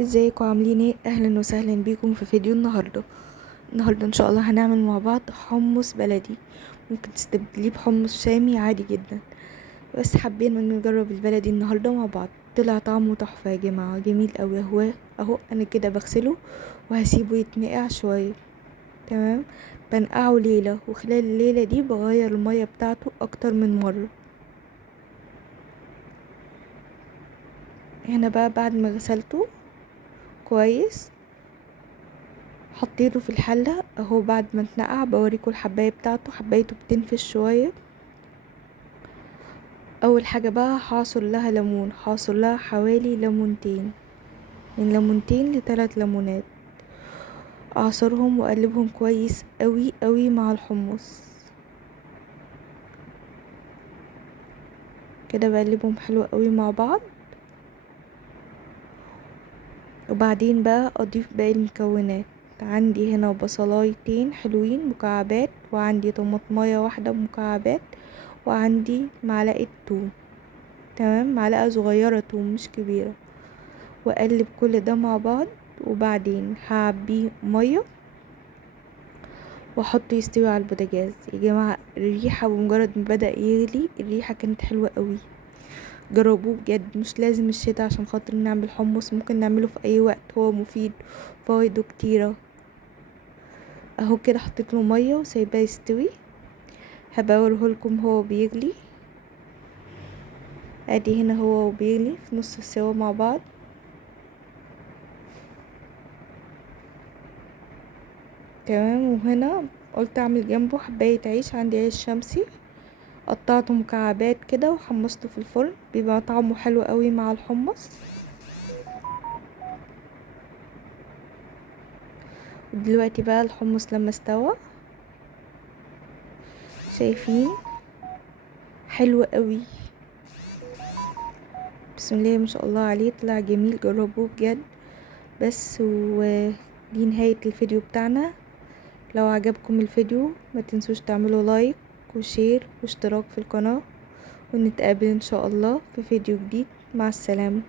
ازيكم عاملين ايه؟ اهلا وسهلا بيكم في فيديو النهارده ان شاء الله هنعمل مع بعض حمص بلدي. ممكن تستبدليه بحمص شامي عادي جدا، بس حابين ان نجرب البلدي النهارده مع بعض. طلع طعمه تحفه يا جماعه، جميل قوي. اهو انا كده بغسله وهسيبه يتنقع شويه. تمام. بنقعه ليله، وخلال الليله دي بغير الميه بتاعته اكتر من مره. هنا بقى بعد ما غسلته كويس حطيته في الحلة اهو. بعد ما اتنقع بوريكم الحباية بتاعته، حبايته بتنفش شوية. اول حاجة بقى هعصر لها ليمون، هعصر لها حوالي ليمونتين، من ليمونتين ل3 ليمونات. اعصرهم واقلبهم كويس قوي قوي مع الحمص كده، بقلبهم حلو قوي مع بعض. وبعدين بقى اضيف باقي المكونات. عندي هنا بصلايتين حلوين مكعبات، وعندي طماطمايه واحدة مكعبات، وعندي معلقة توم. تمام، معلقة صغيرة توم مش كبيرة. واقلب كل ده مع بعض، وبعدين هعبيه مية واحطه يستوي على البوتاجاز. يا جماعة الريحة بمجرد ما بدأ يغلي الريحة كانت حلوة قوي. جربوه بجد، مش لازم الشتا عشان خاطر نعمل حمص، ممكن نعمله في اي وقت، هو مفيد فوائده كتيرة. اهو كده حطيت له مية وسايباه يستوي. هبقى اوريهولكم هو بيغلي. ادي هنا هو بيغلي في نص السوا مع بعض. تمام. وهنا قلت اعمل جنبه حباية عيش، عندي عيش شمسي قطعته مكعبات كده وحمصته في الفرن، بيبقى طعمه حلو قوي مع الحمص. دلوقتي بقى الحمص لما استوى، شايفين حلو قوي. بسم الله ما شاء الله عليه، طلع جميل. جربوه بجد. بس ودي نهاية الفيديو بتاعنا. لو عجبكم الفيديو ما تنسوش تعملوا لايك وشير واشتراك في القناة، ونتقابل ان شاء الله في فيديو جديد. مع السلامة.